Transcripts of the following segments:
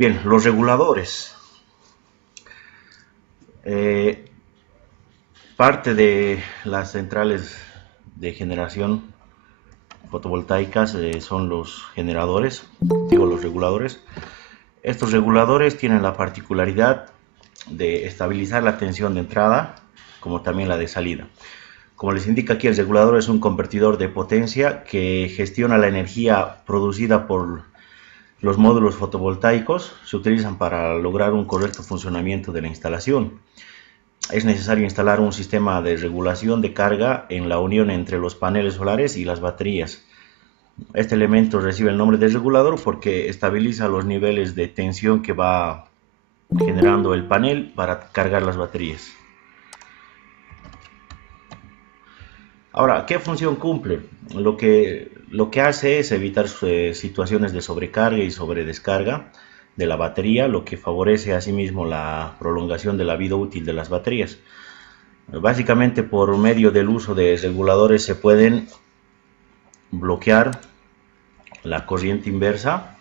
Bien, los reguladores. Parte de las centrales de generación fotovoltaicas son los generadores, digo los reguladores. Estos reguladores tienen la particularidad de estabilizar la tensión de entrada como también la de salida. Como les indica aquí, el regulador es un convertidor de potencia que gestiona la energía producida por los módulos fotovoltaicos. Se utilizan para lograr un correcto funcionamiento de la instalación. Es necesario instalar un sistema de regulación de carga en la unión entre los paneles solares y las baterías. Este elemento recibe el nombre de regulador porque estabiliza los niveles de tensión que va generando el panel para cargar las baterías. Ahora, ¿qué función cumple? Lo que hace es evitar situaciones de sobrecarga y sobredescarga de la batería, lo que favorece asimismo la prolongación de la vida útil de las baterías. Básicamente, por medio del uso de reguladores se pueden bloquear la corriente inversa,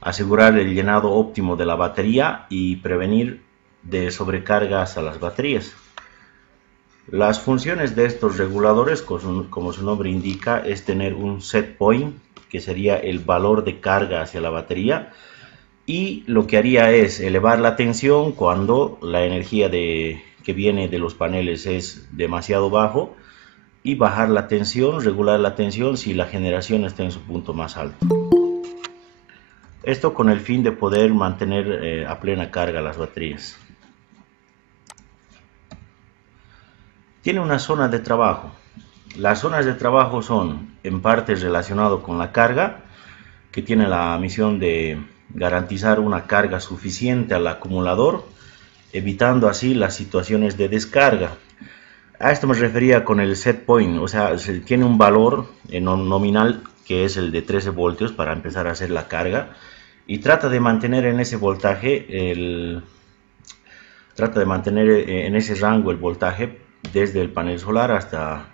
asegurar el llenado óptimo de la batería y prevenir de sobrecargas a las baterías. Las funciones de estos reguladores, como su nombre indica, es tener un set point, que sería el valor de carga hacia la batería, y lo que haría es elevar la tensión cuando la energía que viene de los paneles es demasiado bajo, y bajar la tensión, regular la tensión si la generación está en su punto más alto. Esto con el fin de poder mantener a plena carga las baterías. Tiene una zona de trabajo. Las zonas de trabajo son en parte relacionado con la carga, que tiene la misión de garantizar una carga suficiente al acumulador, evitando así las situaciones de descarga. A esto me refería con el set point, o sea, se tiene un valor nominal que es el de 13 voltios para empezar a hacer la carga, y trata de mantener en ese voltaje en ese rango el voltaje desde el panel solar hasta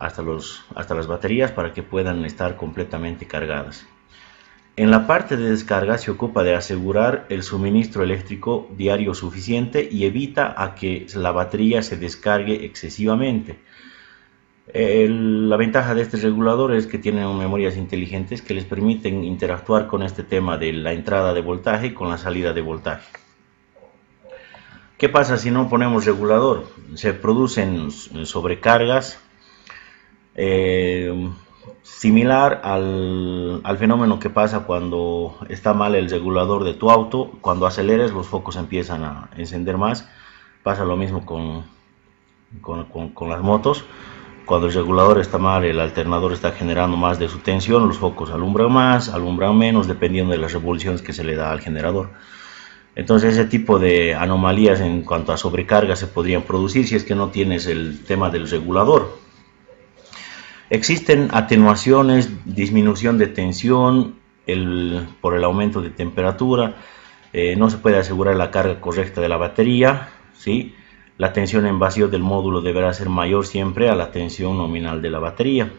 las baterías para que puedan estar completamente cargadas. En la parte de descarga se ocupa de asegurar el suministro eléctrico diario suficiente y evita a que la batería se descargue excesivamente. La ventaja de este regulador es que tienen memorias inteligentes que les permiten interactuar con este tema de la entrada de voltaje con la salida de voltaje. ¿Qué pasa si no ponemos regulador? Se producen sobrecargas similar al fenómeno que pasa cuando está mal el regulador de tu auto. Cuando aceleres, los focos empiezan a encender más. Pasa lo mismo con las motos. Cuando el regulador está mal, el alternador está generando más de su tensión, los focos alumbran más, alumbran menos, dependiendo de las revoluciones que se le da al generador. Entonces, ese tipo de anomalías en cuanto a sobrecarga se podrían producir si es que no tienes el tema del regulador. Existen atenuaciones, disminución de tensión por el aumento de temperatura. No se puede asegurar la carga correcta de la batería, ¿sí? La tensión en vacío del módulo deberá ser mayor siempre a la tensión nominal de la batería.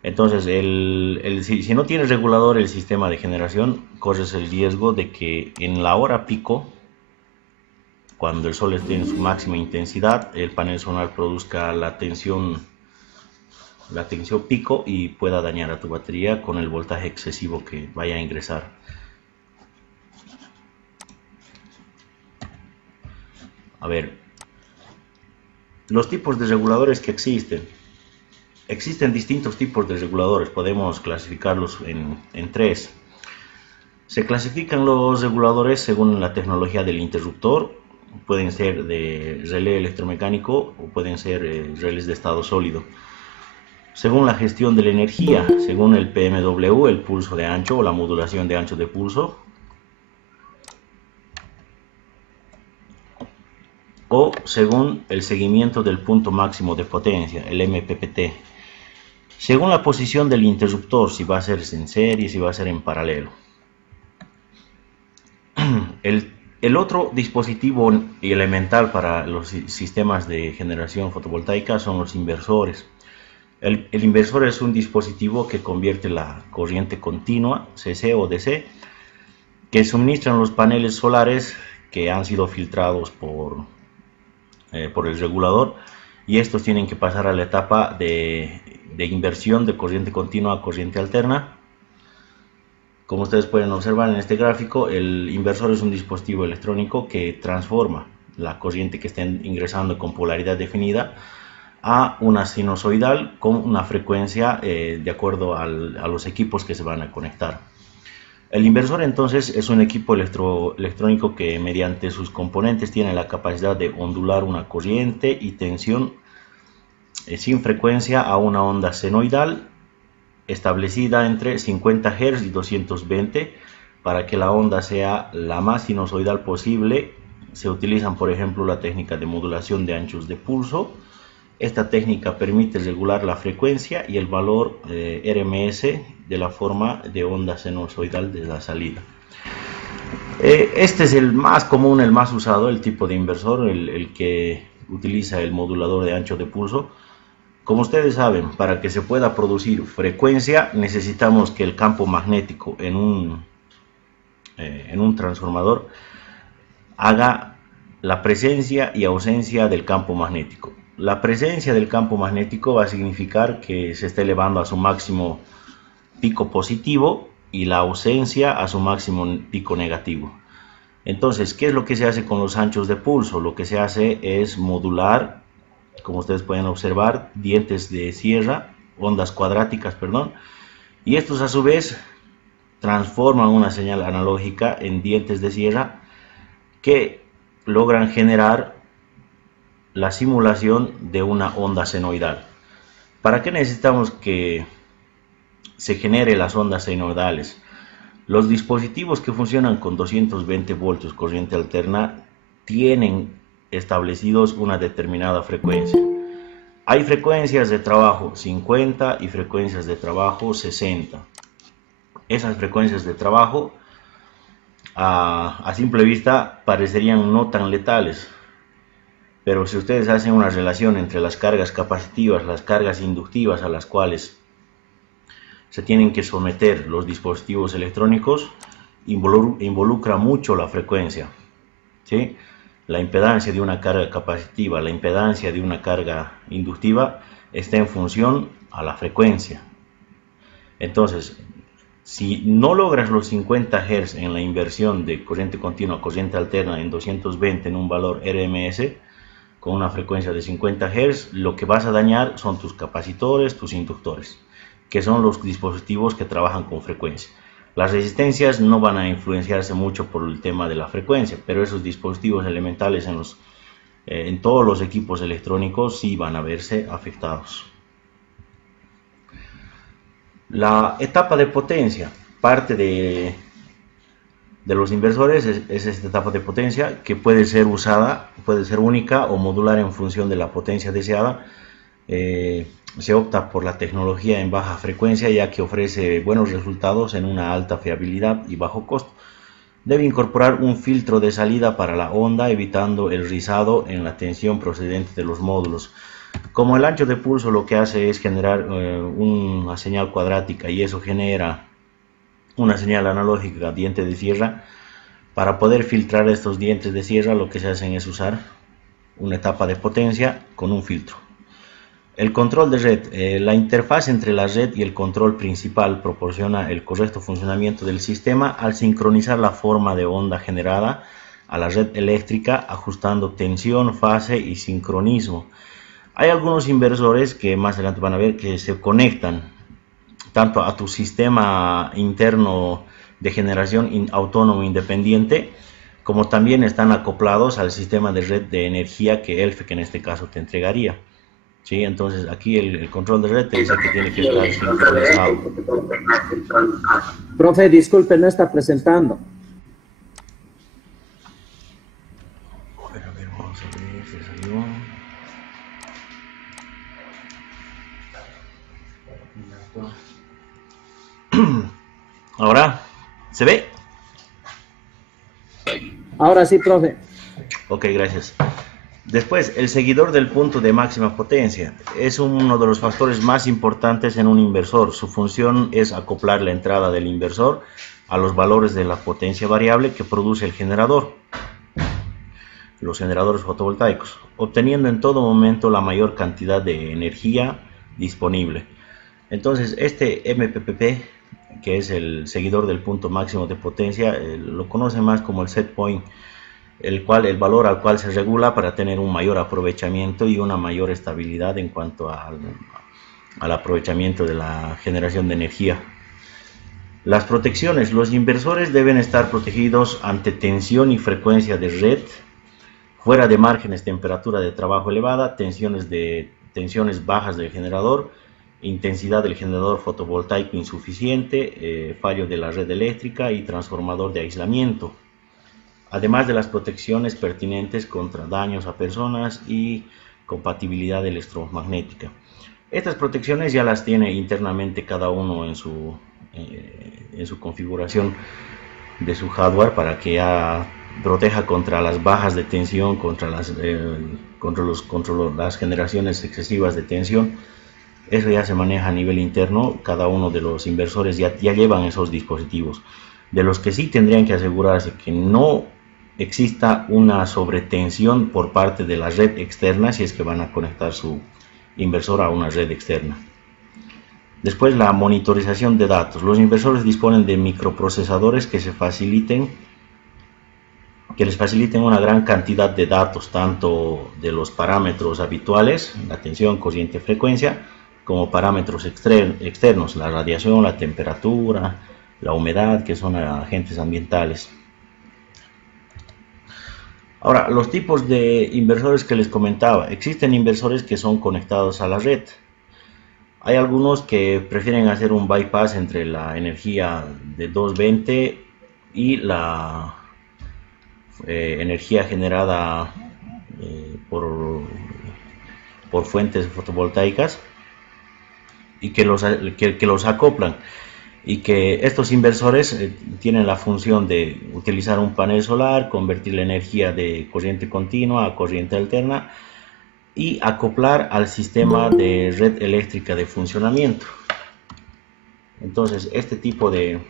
Entonces, si no tienes regulador el sistema de generación, corres el riesgo de que en la hora pico, cuando el sol esté en su máxima intensidad, el panel solar produzca la tensión pico y pueda dañar a tu batería con el voltaje excesivo que vaya a ingresar. A ver, los tipos de reguladores que existen. Existen distintos tipos de reguladores, podemos clasificarlos en tres. Se clasifican los reguladores según la tecnología del interruptor. Pueden ser de relé electromecánico o pueden ser relés de estado sólido. Según la gestión de la energía, según el PMW, el pulso de ancho o la modulación de ancho de pulso, o según el seguimiento del punto máximo de potencia, el MPPT. Según la posición del interruptor, si va a ser en serie, si va a ser en paralelo. El otro dispositivo elemental para los sistemas de generación fotovoltaica son los inversores. El inversor es un dispositivo que convierte la corriente continua, CC o DC, que suministran los paneles solares que han sido filtrados por el regulador, y estos tienen que pasar a la etapa de inversión de corriente continua a corriente alterna. Como ustedes pueden observar en este gráfico, el inversor es un dispositivo electrónico que transforma la corriente que estén ingresando con polaridad definida a una sinusoidal con una frecuencia de acuerdo a los equipos que se van a conectar. El inversor entonces es un equipo electrónico que mediante sus componentes tiene la capacidad de ondular una corriente y tensión sin frecuencia a una onda senoidal establecida entre 50 Hz y 220. Para que la onda sea la más sinusoidal posible, se utilizan por ejemplo la técnica de modulación de anchos de pulso. Esta técnica permite regular la frecuencia y el valor RMS de la forma de onda sinusoidal de la salida. Este es el más común, el más usado, el tipo de inversor, el que utiliza el modulador de ancho de pulso. Como ustedes saben, para que se pueda producir frecuencia necesitamos que el campo magnético en un transformador haga la presencia y ausencia del campo magnético. La presencia del campo magnético va a significar que se está elevando a su máximo pico positivo y la ausencia a su máximo pico negativo. Entonces, ¿qué es lo que se hace con los anchos de pulso? Lo que se hace es modular, como ustedes pueden observar, dientes de sierra, ondas cuadráticas, perdón, y estos a su vez transforman una señal analógica en dientes de sierra que logran generar la simulación de una onda senoidal. ¿Para qué necesitamos que se genere las ondas senoidales? Los dispositivos que funcionan con 220 voltios corriente alterna tienen establecidos una determinada frecuencia. Hay frecuencias de trabajo 50 y frecuencias de trabajo 60. Esas frecuencias de trabajo a simple vista parecerían no tan letales, pero si ustedes hacen una relación entre las cargas capacitivas, las cargas inductivas a las cuales se tienen que someter los dispositivos electrónicos, involucra mucho la frecuencia, ¿sí? La impedancia de una carga capacitiva, la impedancia de una carga inductiva está en función a la frecuencia. Entonces, si no logras los 50 Hz en la inversión de corriente continua a corriente alterna en 220 en un valor RMS, con una frecuencia de 50 Hz, lo que vas a dañar son tus capacitores, tus inductores, que son los dispositivos que trabajan con frecuencia. Las resistencias no van a influenciarse mucho por el tema de la frecuencia, pero esos dispositivos elementales en todos los equipos electrónicos sí van a verse afectados. La etapa de potencia, parte de los inversores es esta etapa de potencia que puede ser usada, puede ser única o modular en función de la potencia deseada. Se opta por la tecnología en baja frecuencia ya que ofrece buenos resultados en una alta fiabilidad y bajo costo. Debe incorporar un filtro de salida para la onda evitando el rizado en la tensión procedente de los módulos. Como el ancho de pulso lo que hace es generar una señal cuadrática y eso genera una señal analógica diente de sierra, para poder filtrar estos dientes de sierra lo que se hacen es usar una etapa de potencia con un filtro. El control de red, la interfaz entre la red y el control principal proporciona el correcto funcionamiento del sistema al sincronizar la forma de onda generada a la red eléctrica, ajustando tensión, fase y sincronismo. Hay algunos inversores que más adelante van a ver que se conectan tanto a tu sistema interno de generación autónomo independiente, como también están acoplados al sistema de red de energía que ELFEC en este caso te entregaría. ¿Sí? Entonces aquí el control de red te dice que tiene que estar sincronizado. Profe, disculpe, no está presentando. A ver, vamos a ver, se salió. Ahora, ¿se ve? Ahora sí, profe. Ok, gracias. Después, el seguidor del punto de máxima potencia es uno de los factores más importantes en un inversor. Su función es acoplar la entrada del inversor a los valores de la potencia variable que produce el generador, los generadores fotovoltaicos, obteniendo en todo momento la mayor cantidad de energía disponible. Entonces, este MPPT, que es el seguidor del punto máximo de potencia, lo conoce más como el set point, el valor al cual se regula para tener un mayor aprovechamiento y una mayor estabilidad en cuanto al aprovechamiento de la generación de energía. Las protecciones. Los inversores deben estar protegidos ante tensión y frecuencia de red, fuera de márgenes de temperatura de trabajo elevada, tensiones bajas del generador, intensidad del generador fotovoltaico insuficiente, fallo de la red eléctrica y transformador de aislamiento, además de las protecciones pertinentes contra daños a personas y compatibilidad electromagnética. Estas protecciones ya las tiene internamente cada uno en su configuración de su hardware, para que ya proteja contra las bajas de tensión, contra las generaciones excesivas de tensión. Eso ya se maneja a nivel interno. Cada uno de los inversores ya llevan esos dispositivos, de los que sí tendrían que asegurarse que no exista una sobretensión por parte de la red externa si es que van a conectar su inversor a una red externa. Después, la monitorización de datos. Los inversores disponen de microprocesadores que les faciliten una gran cantidad de datos, tanto de los parámetros habituales, la tensión, corriente, frecuencia, como parámetros externos, la radiación, la temperatura, la humedad, que son agentes ambientales. Ahora, los tipos de inversores que les comentaba. Existen inversores que son conectados a la red. Hay algunos que prefieren hacer un bypass entre la energía de 220 y la energía generada por fuentes fotovoltaicas, y que los acoplan, y que estos inversores tienen la función de utilizar un panel solar, convertir la energía de corriente continua a corriente alterna y acoplar al sistema de red eléctrica de funcionamiento. Entonces, este tipo de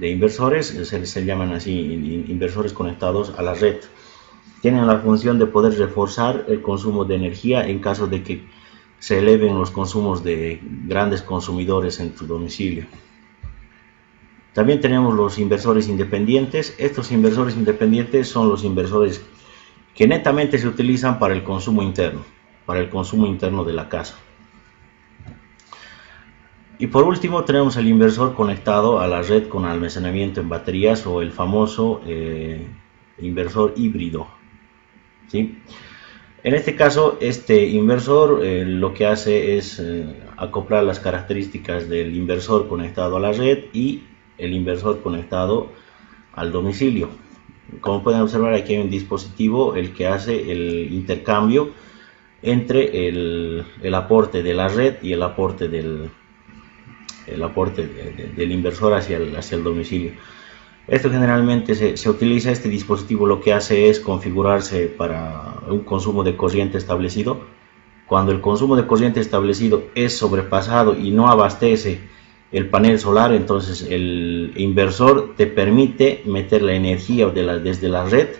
inversores se llaman así, inversores conectados a la red. Tienen la función de poder reforzar el consumo de energía en caso de que se eleven los consumos de grandes consumidores en tu domicilio. También tenemos los inversores independientes. Estos inversores independientes son los inversores que netamente se utilizan para el consumo interno de la casa. Y por último tenemos el inversor conectado a la red con almacenamiento en baterías, o el famoso inversor híbrido, ¿sí? En este caso, este inversor lo que hace es acoplar las características del inversor conectado a la red y el inversor conectado al domicilio. Como pueden observar, aquí hay un dispositivo el que hace el intercambio entre el aporte de la red y el aporte del inversor hacia el domicilio. Esto generalmente se utiliza, este dispositivo lo que hace es configurarse para un consumo de corriente establecido. Cuando el consumo de corriente establecido es sobrepasado y no abastece el panel solar, entonces el inversor te permite meter la energía desde la red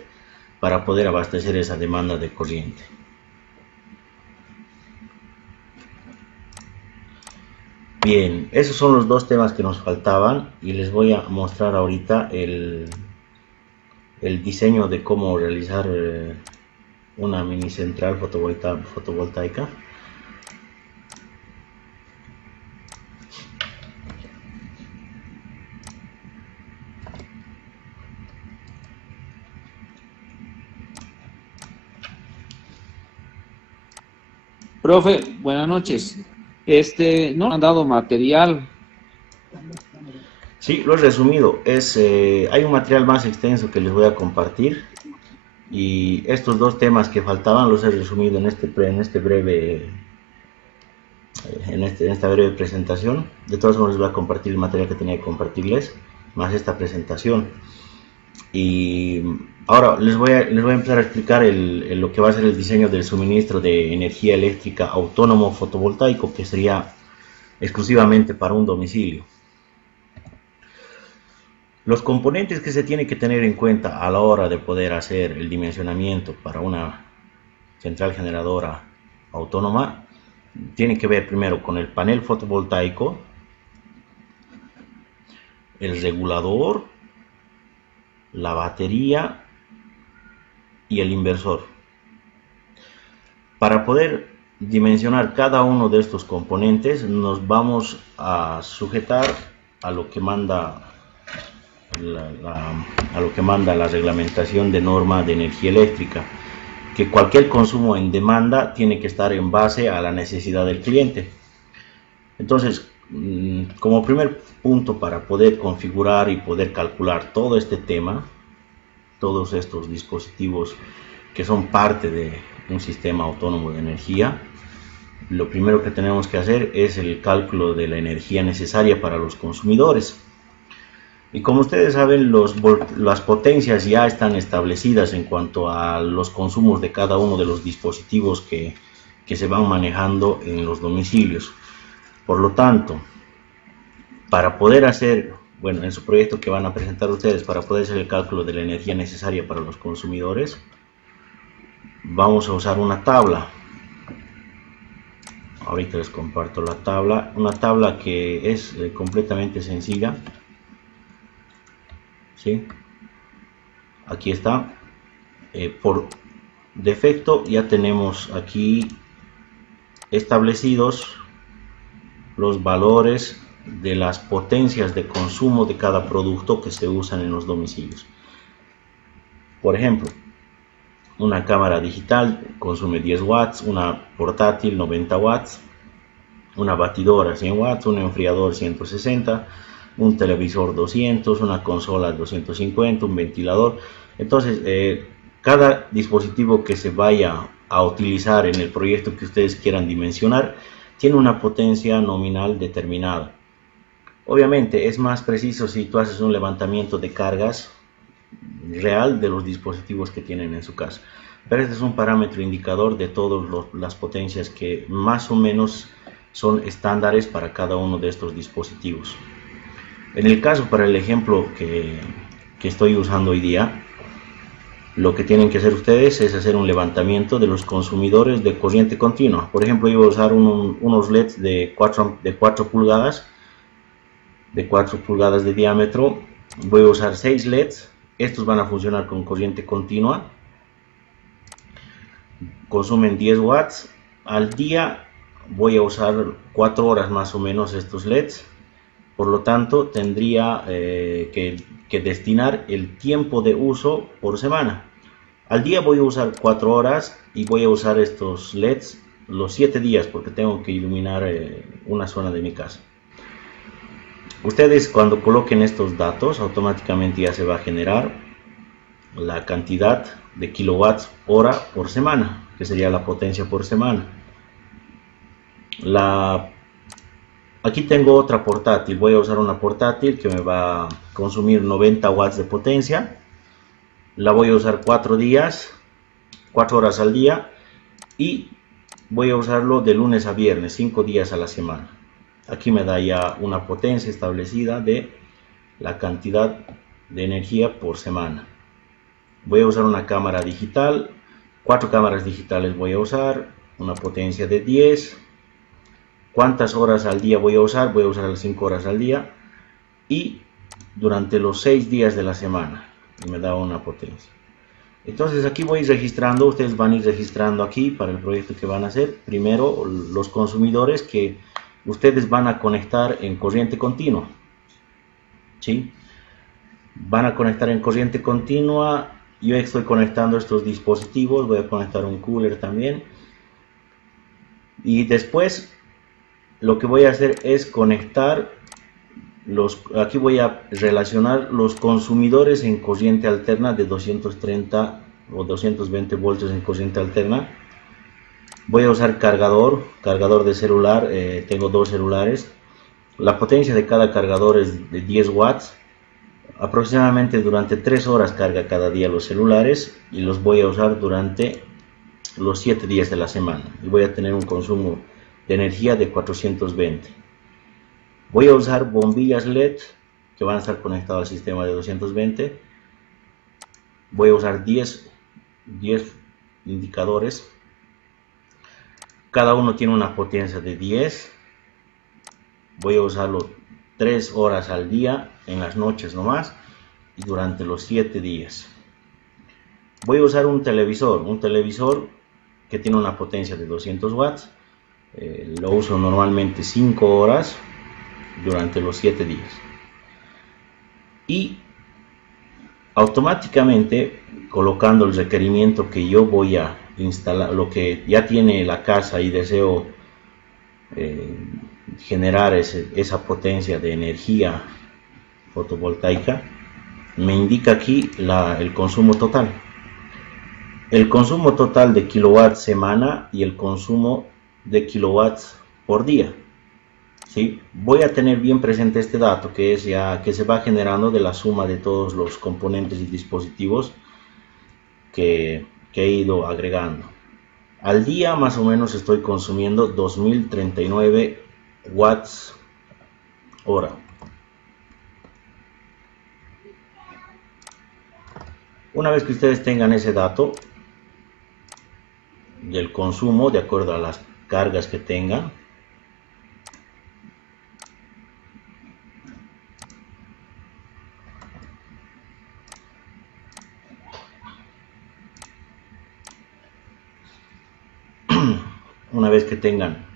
para poder abastecer esa demanda de corriente. Bien, esos son los dos temas que nos faltaban, y les voy a mostrar ahorita el diseño de cómo realizar una mini central fotovoltaica. Profe, buenas noches. No han dado material. Sí, lo he resumido. Hay un material más extenso que les voy a compartir, y estos dos temas que faltaban los he resumido en esta breve presentación. De todas formas, les voy a compartir el material que tenía que compartirles, más esta presentación. Y ahora les voy a empezar a explicar lo que va a ser el diseño del suministro de energía eléctrica autónomo fotovoltaico, que sería exclusivamente para un domicilio. Los componentes que se tiene que tener en cuenta a la hora de poder hacer el dimensionamiento para una central generadora autónoma tiene que ver primero con el panel fotovoltaico, el regulador, la batería y el inversor. Para poder dimensionar cada uno de estos componentes nos vamos a sujetar a lo que manda la reglamentación de norma de energía eléctrica, que cualquier consumo en demanda tiene que estar en base a la necesidad del cliente. Entonces, como primer punto para poder configurar y poder calcular todo este tema, todos estos dispositivos que son parte de un sistema autónomo de energía, lo primero que tenemos que hacer es el cálculo de la energía necesaria para los consumidores. Y como ustedes saben, las potencias ya están establecidas en cuanto a los consumos de cada uno de los dispositivos que se van manejando en los domicilios. Por lo tanto, para poder hacer, bueno, en su proyecto que van a presentar ustedes, para poder hacer el cálculo de la energía necesaria para los consumidores, vamos a usar una tabla. Ahorita les comparto la tabla, una tabla que es completamente sencilla. ¿Sí? Aquí está. Por defecto ya tenemos aquí establecidos los valores de las potencias de consumo de cada producto que se usan en los domicilios. Por ejemplo, una cámara digital consume 10 watts, una portátil 90 watts, una batidora 100 watts, un enfriador 160, un televisor 200, una consola 250, un ventilador. Entonces, cada dispositivo que se vaya a utilizar en el proyecto que ustedes quieran dimensionar tiene una potencia nominal determinada. Obviamente es más preciso si tú haces un levantamiento de cargas real de los dispositivos que tienen en su casa, pero este es un parámetro indicador de todas las potencias que más o menos son estándares para cada uno de estos dispositivos. En el caso, para el ejemplo que estoy usando hoy día, lo que tienen que hacer ustedes es hacer un levantamiento de los consumidores de corriente continua. Por ejemplo, yo voy a usar unos LEDs de 4 pulgadas, de 4 pulgadas de diámetro. Voy a usar 6 LEDs. Estos van a funcionar con corriente continua. Consumen 10 watts. Al día voy a usar 4 horas más o menos estos LEDs. Por lo tanto, tendría que destinar el tiempo de uso por semana. Al día voy a usar 4 horas y voy a usar estos LEDs los 7 días porque tengo que iluminar una zona de mi casa. Ustedes, cuando coloquen estos datos, automáticamente ya se va a generar la cantidad de kilowatts hora por semana, que sería la potencia por semana. Aquí tengo otra portátil. Voy a usar una portátil que me va a consumir 90 watts de potencia. La voy a usar 4 horas al día, y voy a usarlo de lunes a viernes, 5 días a la semana. Aquí me da ya una potencia establecida de la cantidad de energía por semana. Voy a usar una cámara digital, 4 cámaras digitales voy a usar, una potencia de 10. ¿Cuántas horas al día voy a usar? Voy a usar las 5 horas al día y durante los 6 días de la semana, y me da una potencia. Entonces aquí voy registrando, ustedes van a ir registrando aquí para el proyecto que van a hacer. Primero los consumidores que ustedes van a conectar en corriente continua. ¿Sí? Van a conectar en corriente continua. Yo estoy conectando estos dispositivos, voy a conectar un cooler también. Y después lo que voy a hacer es conectar aquí voy a relacionar los consumidores en corriente alterna de 230 o 220 voltios en corriente alterna. Voy a usar cargador de celular. Tengo 2 celulares. La potencia de cada cargador es de 10 watts. Aproximadamente durante 3 horas carga cada día los celulares y los voy a usar durante los 7 días de la semana y voy a tener un consumo de energía de 420. Voy a usar bombillas LED que van a estar conectadas al sistema de 220. Voy a usar 10 indicadores. Cada uno tiene una potencia de 10. Voy a usarlo 3 horas al día, en las noches nomás, y durante los 7 días. Voy a usar un televisor que tiene una potencia de 200 watts. Lo uso normalmente 5 horas durante los 7 días. Y automáticamente, colocando el requerimiento que yo voy a instalar, lo que ya tiene la casa y deseo generar esa potencia de energía fotovoltaica, me indica aquí el consumo total. El consumo total de kilowatts semana y el consumo de kilowatts por día. ¿Sí? Voy a tener bien presente este dato que se va generando de la suma de todos los componentes y dispositivos que he ido agregando. Al día más o menos estoy consumiendo 2039 watts hora. Una vez que ustedes tengan ese dato del consumo de acuerdo a las cargas que tengan, una vez que tengan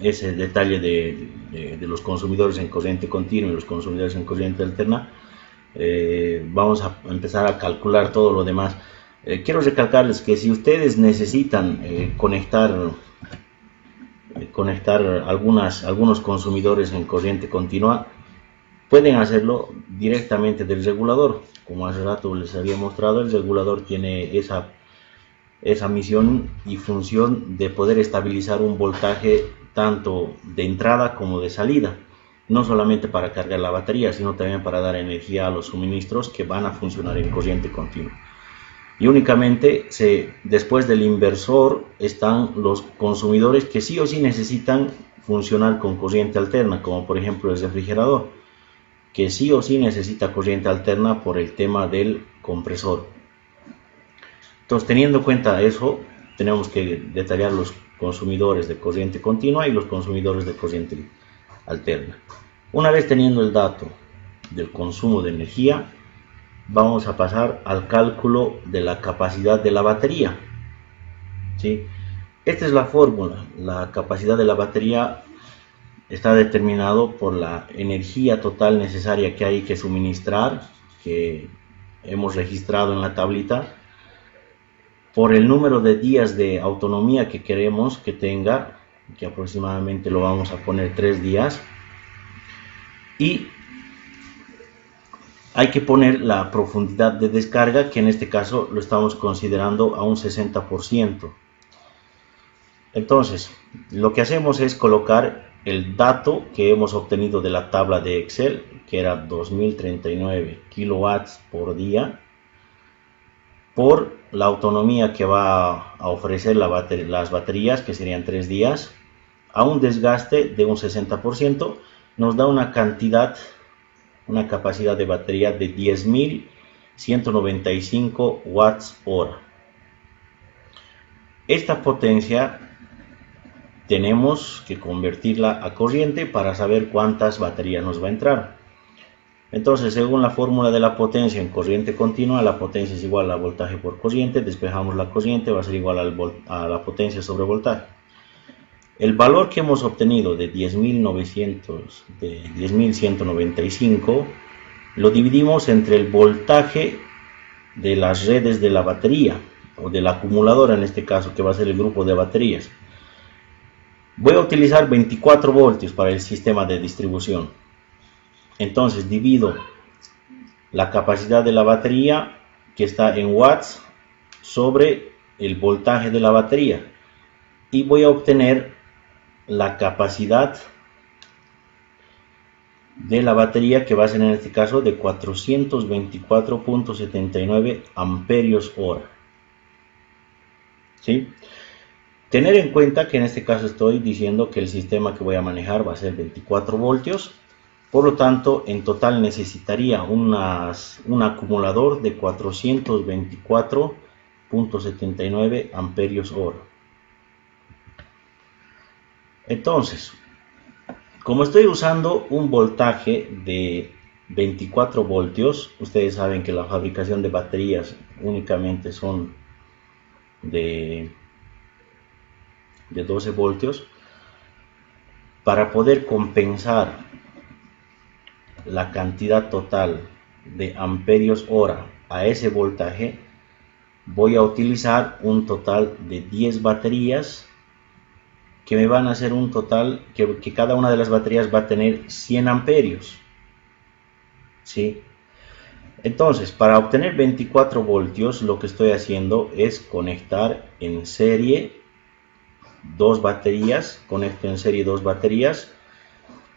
ese detalle de los consumidores en corriente continua y los consumidores en corriente alterna, vamos a empezar a calcular todo lo demás. Quiero recalcarles que si ustedes necesitan conectar algunos consumidores en corriente continua, pueden hacerlo directamente del regulador. Como hace rato les había mostrado, el regulador tiene esa misión y función de poder estabilizar un voltaje tanto de entrada como de salida, no solamente para cargar la batería, sino también para dar energía a los suministros que van a funcionar en corriente continua. Y únicamente después del inversor están los consumidores que sí o sí necesitan funcionar con corriente alterna, como por ejemplo el refrigerador, que sí o sí necesita corriente alterna por el tema del compresor. Entonces, teniendo en cuenta eso, tenemos que detallar los consumidores de corriente continua y los consumidores de corriente alterna. Una vez teniendo el dato del consumo de energía, vamos a pasar al cálculo de la capacidad de la batería. ¿Sí? Esta es la fórmula. La capacidad de la batería está determinado por la energía total necesaria que hay que suministrar, que hemos registrado en la tablita, por el número de días de autonomía que queremos que tenga, que aproximadamente lo vamos a poner 3 días, y hay que poner la profundidad de descarga, que en este caso lo estamos considerando a un 60%. Entonces, lo que hacemos es colocar el dato que hemos obtenido de la tabla de Excel, que era 2039 kilowatts por día, por la autonomía que va a ofrecer las baterías, que serían 3 días, a un desgaste de un 60%, nos da una capacidad de batería de 10.195 watts hora. Esta potencia tenemos que convertirla a corriente para saber cuántas baterías nos va a entrar. Entonces, según la fórmula de la potencia en corriente continua, la potencia es igual al voltaje por corriente, despejamos la corriente, va a ser igual a la potencia sobre voltaje. El valor que hemos obtenido de 10.195 lo dividimos entre el voltaje de las redes de la batería, o del acumulador en este caso, que va a ser el grupo de baterías. Voy a utilizar 24 voltios para el sistema de distribución. Entonces divido la capacidad de la batería, que está en watts, sobre el voltaje de la batería, y voy a obtener la capacidad de la batería, que va a ser en este caso de 424.79 amperios hora. ¿Sí? Tener en cuenta que en este caso estoy diciendo que el sistema que voy a manejar va a ser 24 voltios. Por lo tanto, en total necesitaría un acumulador de 424.79 amperios hora. Entonces, como estoy usando un voltaje de 24 voltios, ustedes saben que la fabricación de baterías únicamente son de 12 voltios. Para poder compensar la cantidad total de amperios hora a ese voltaje, voy a utilizar un total de 10 baterías que me van a hacer un total que cada una de las baterías va a tener 100 amperios. ¿Sí? Entonces, para obtener 24 voltios, lo que estoy haciendo es conectar en serie dos baterías. Conecto en serie dos baterías,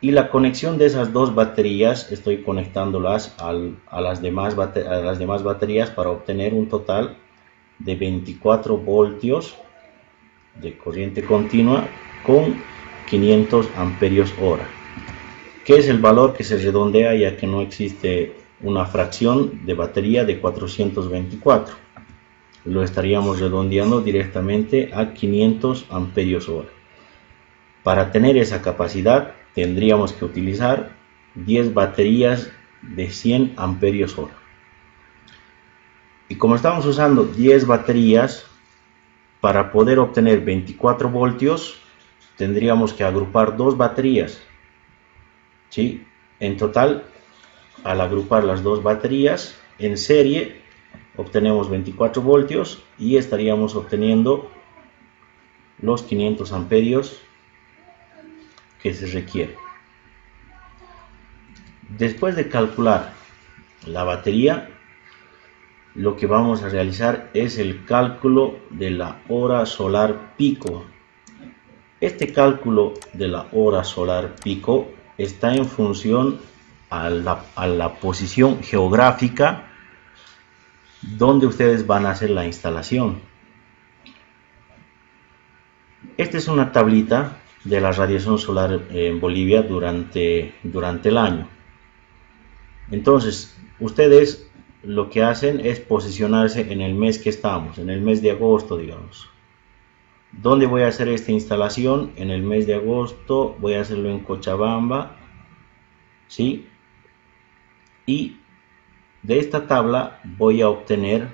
y la conexión de esas dos baterías estoy conectándolas a las demás baterías para obtener un total de 24 voltios de corriente continua con 500 amperios hora, que es el valor que se redondea, ya que no existe una fracción de batería de 424. Lo estaríamos redondeando directamente a 500 amperios hora. Para tener esa capacidad tendríamos que utilizar 10 baterías de 100 amperios hora. Y como estamos usando 10 baterías, para poder obtener 24 voltios tendríamos que agrupar dos baterías. ¿Sí? En total, al agrupar las dos baterías en serie, obtenemos 24 voltios y estaríamos obteniendo los 500 amperios que se requiere. Después de calcular la batería, lo que vamos a realizar es el cálculo de la hora solar pico. Este cálculo de la hora solar pico está en función a la posición geográfica donde ustedes van a hacer la instalación. Esta es una tablita de la radiación solar en Bolivia durante el año. Entonces, ustedes lo que hacen es posicionarse en el mes que estamos, en el mes de agosto, digamos. ¿Dónde voy a hacer esta instalación? En el mes de agosto voy a hacerlo en Cochabamba, ¿sí? Y de esta tabla voy a obtener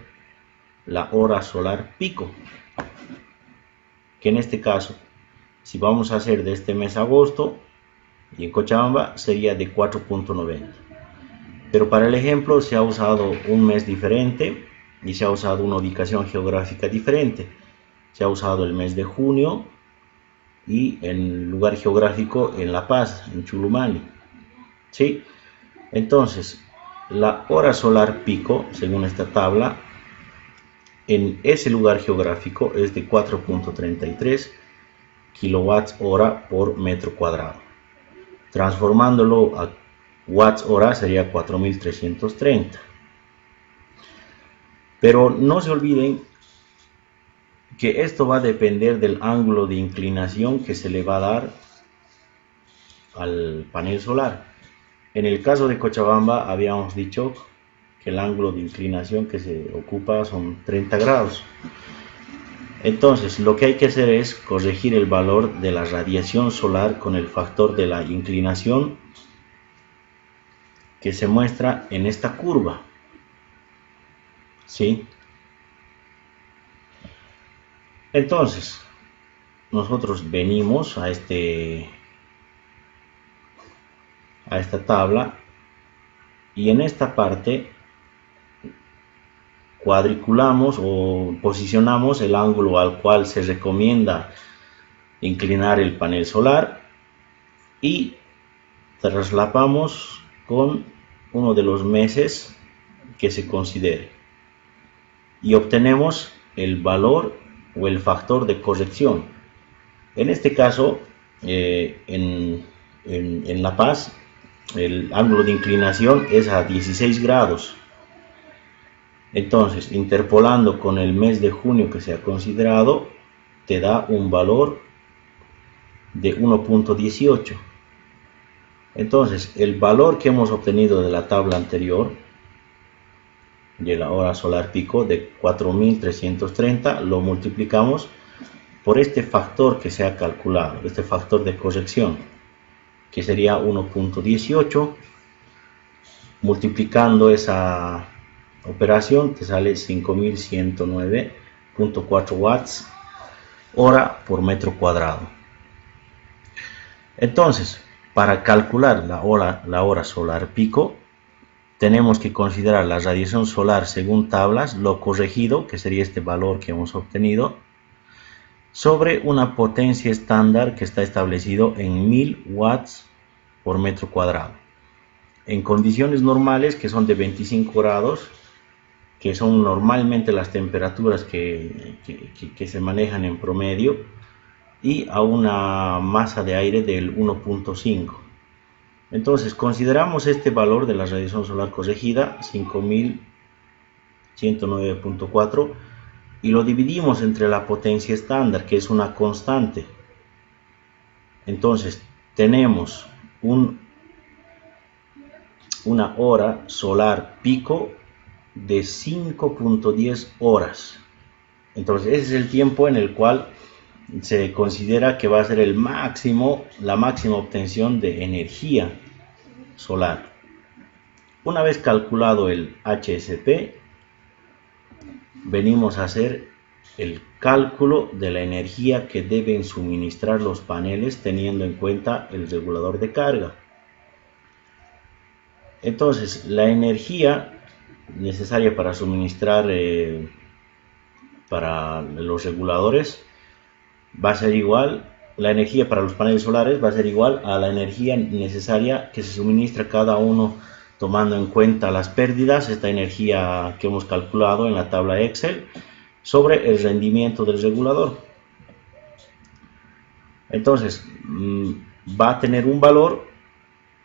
la hora solar pico, que en este caso, si vamos a hacer de este mes agosto y en Cochabamba, sería de 4.90. Pero para el ejemplo se ha usado un mes diferente y se ha usado una ubicación geográfica diferente. Se ha usado el mes de junio y el lugar geográfico en La Paz, en Chulumani. ¿Sí? Entonces, la hora solar pico, según esta tabla, en ese lugar geográfico es de 4.33 kilowatts hora por metro cuadrado. Transformándolo a watts hora sería 4330. Pero no se olviden que esto va a depender del ángulo de inclinación que se le va a dar al panel solar. En el caso de Cochabamba habíamos dicho que el ángulo de inclinación que se ocupa son 30 grados. Entonces lo que hay que hacer es corregir el valor de la radiación solar con el factor de la inclinación que se muestra en esta curva. ¿Sí? Entonces, nosotros venimos a esta tabla y en esta parte cuadriculamos o posicionamos el ángulo al cual se recomienda inclinar el panel solar y traslapamos con uno de los meses que se considere y obtenemos el valor o el factor de corrección. En este caso, en La Paz el ángulo de inclinación es a 16 grados. Entonces, interpolando con el mes de junio que se ha considerado, te da un valor de 1.18. Entonces, el valor que hemos obtenido de la tabla anterior, de la hora solar pico de 4330, lo multiplicamos por este factor que se ha calculado, este factor de corrección, que sería 1.18. Multiplicando esa operación te sale 5109.4 watts hora por metro cuadrado. Entonces, para calcular la hora solar pico, tenemos que considerar la radiación solar según tablas, lo corregido, que sería este valor que hemos obtenido, sobre una potencia estándar que está establecido en 1000 watts por metro cuadrado. En condiciones normales, que son de 25 grados, que son normalmente las temperaturas que se manejan en promedio, y a una masa de aire del 1.5. Entonces, consideramos este valor de la radiación solar corregida, 5109.4, y lo dividimos entre la potencia estándar, que es una constante. Entonces, tenemos una hora solar pico de 5.10 horas. Entonces, ese es el tiempo en el cual se considera que va a ser la máxima obtención de energía solar. Una vez calculado el HSP, venimos a hacer el cálculo de la energía que deben suministrar los paneles teniendo en cuenta el regulador de carga. Entonces, la energía necesaria para suministrar para los reguladores va a ser igual, la energía para los paneles solares va a ser igual a la energía necesaria que se suministra cada uno tomando en cuenta las pérdidas, esta energía que hemos calculado en la tabla Excel, sobre el rendimiento del regulador. Entonces, va a tener un valor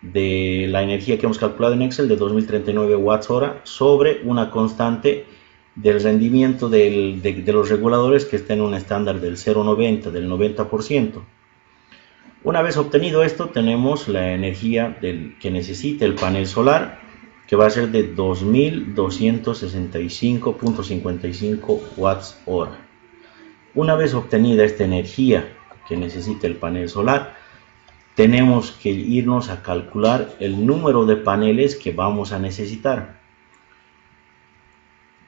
de la energía que hemos calculado en Excel de 2039 watts hora sobre una constante del rendimiento de los reguladores que está en un estándar del 0,90, del 90%. Una vez obtenido esto, tenemos la energía que necesita el panel solar, que va a ser de 2265.55 watts hora. Una vez obtenida esta energía que necesita el panel solar, tenemos que irnos a calcular el número de paneles que vamos a necesitar.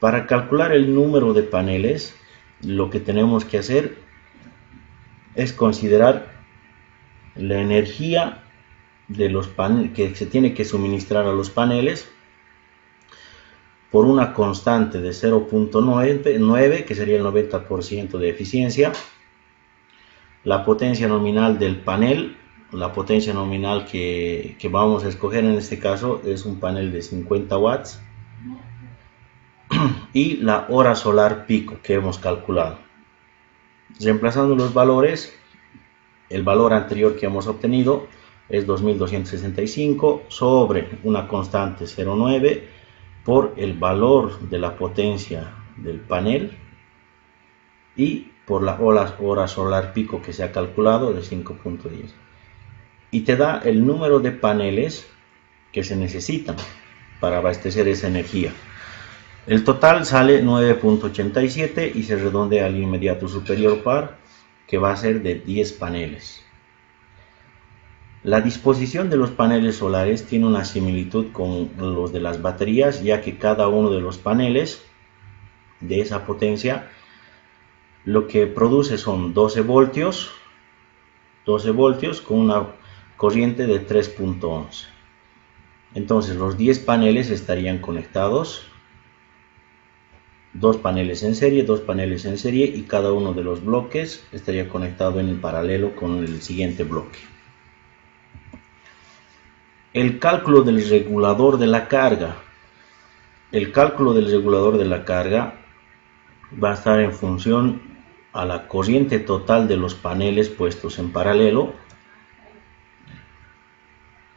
Para calcular el número de paneles, lo que tenemos que hacer es considerar la energía de los paneles que se tiene que suministrar a los paneles por una constante de 0.9, que sería el 90% de eficiencia, la potencia nominal del panel. La potencia nominal que vamos a escoger en este caso es un panel de 50 watts y la hora solar pico que hemos calculado. Reemplazando los valores, el valor anterior que hemos obtenido es 2265 sobre una constante 0.9 por el valor de la potencia del panel y por la hora solar pico que se ha calculado de 5.10. Y te da el número de paneles que se necesitan para abastecer esa energía. El total sale 9.87 y se redondea al inmediato superior par, que va a ser de 10 paneles. La disposición de los paneles solares tiene una similitud con los de las baterías, ya que cada uno de los paneles de esa potencia lo que produce son 12 voltios con una corriente de 3.11. Entonces los 10 paneles estarían conectados, 2 paneles en serie, 2 paneles en serie, y cada uno de los bloques estaría conectado en paralelo con el siguiente bloque. El cálculo del regulador de la carga. El cálculo del regulador de la carga va a estar en función a la corriente total de los paneles puestos en paralelo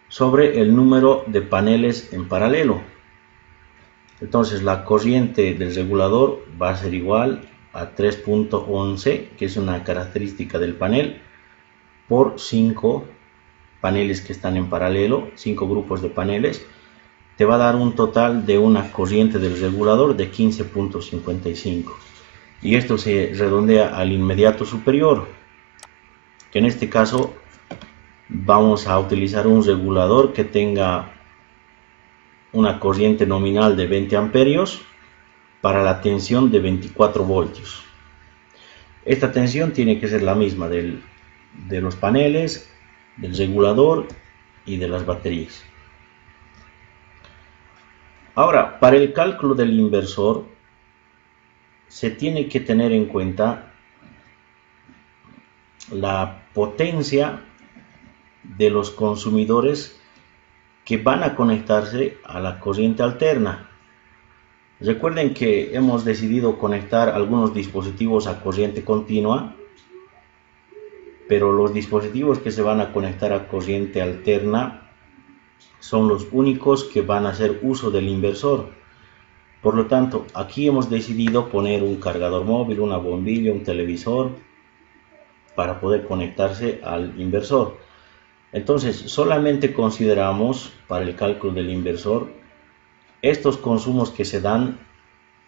sobre el número de paneles en paralelo. Entonces la corriente del regulador va a ser igual a 3.11, que es una característica del panel, por 5 paneles que están en paralelo, 5 grupos de paneles, te va a dar un total de una corriente del regulador de 15.55. Y esto se redondea al inmediato superior, que en este caso vamos a utilizar un regulador que tenga una corriente nominal de 20 amperios para la tensión de 24 voltios. Esta tensión tiene que ser la misma de los paneles, del regulador y de las baterías. Ahora, para el cálculo del inversor se tiene que tener en cuenta la potencia de los consumidores que van a conectarse a la corriente alterna. Recuerden que hemos decidido conectar algunos dispositivos a corriente continua, pero los dispositivos que se van a conectar a corriente alterna son los únicos que van a hacer uso del inversor. Por lo tanto, aquí hemos decidido poner un cargador móvil, una bombilla, un televisor para poder conectarse al inversor. Entonces, solamente consideramos para el cálculo del inversor estos consumos que se dan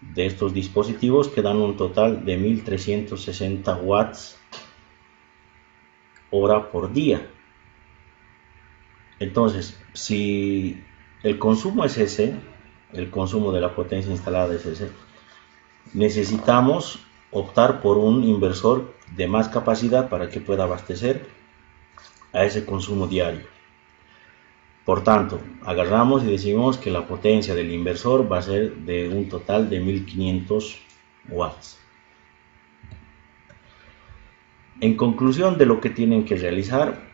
de estos dispositivos, que dan un total de 1360 watts hora por día. Entonces, si el consumo es ese, el consumo de la potencia instalada es ese, necesitamos optar por un inversor de más capacidad para que pueda abastecer a ese consumo diario. Por tanto, agarramos y decimos que la potencia del inversor va a ser de un total de 1500 watts. En conclusión de lo que tienen que realizar,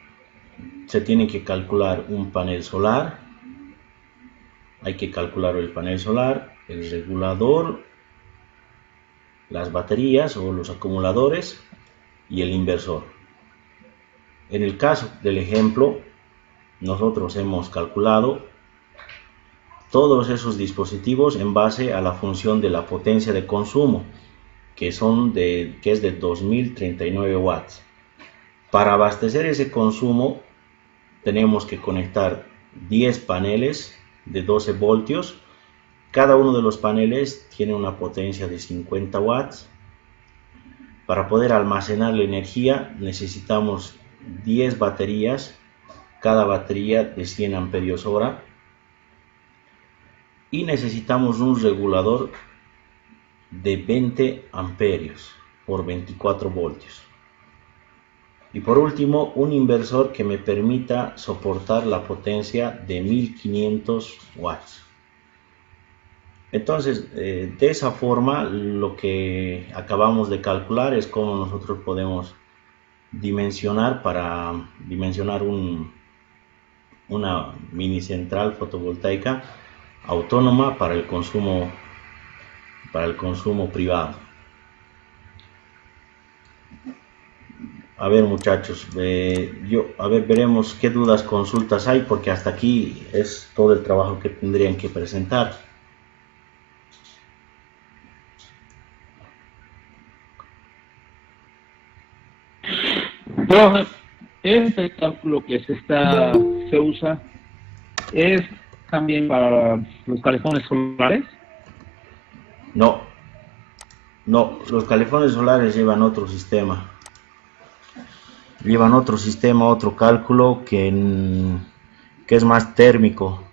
se tiene que calcular un panel solar, hay que calcular el panel solar, el regulador, las baterías o los acumuladores y el inversor. En el caso del ejemplo, nosotros hemos calculado todos esos dispositivos en base a la función de la potencia de consumo, que es de 2039 watts. Para abastecer ese consumo tenemos que conectar 10 paneles de 12 voltios. Cada uno de los paneles tiene una potencia de 50 watts. Para poder almacenar la energía necesitamos 10 baterías, cada batería de 100 amperios hora, y necesitamos un regulador de 20 amperios por 24 voltios. Y por último, un inversor que me permita soportar la potencia de 1500 watts. Entonces, de esa forma, lo que acabamos de calcular es cómo nosotros podemos dimensionar una mini central fotovoltaica autónoma para el consumo privado. A ver, muchachos, veremos qué dudas, consultas hay, porque hasta aquí es todo el trabajo que tendrían que presentar. Profe, este cálculo que se usa es también para los calefones solares. No, los calefones solares llevan otro sistema. Otro cálculo que es más térmico.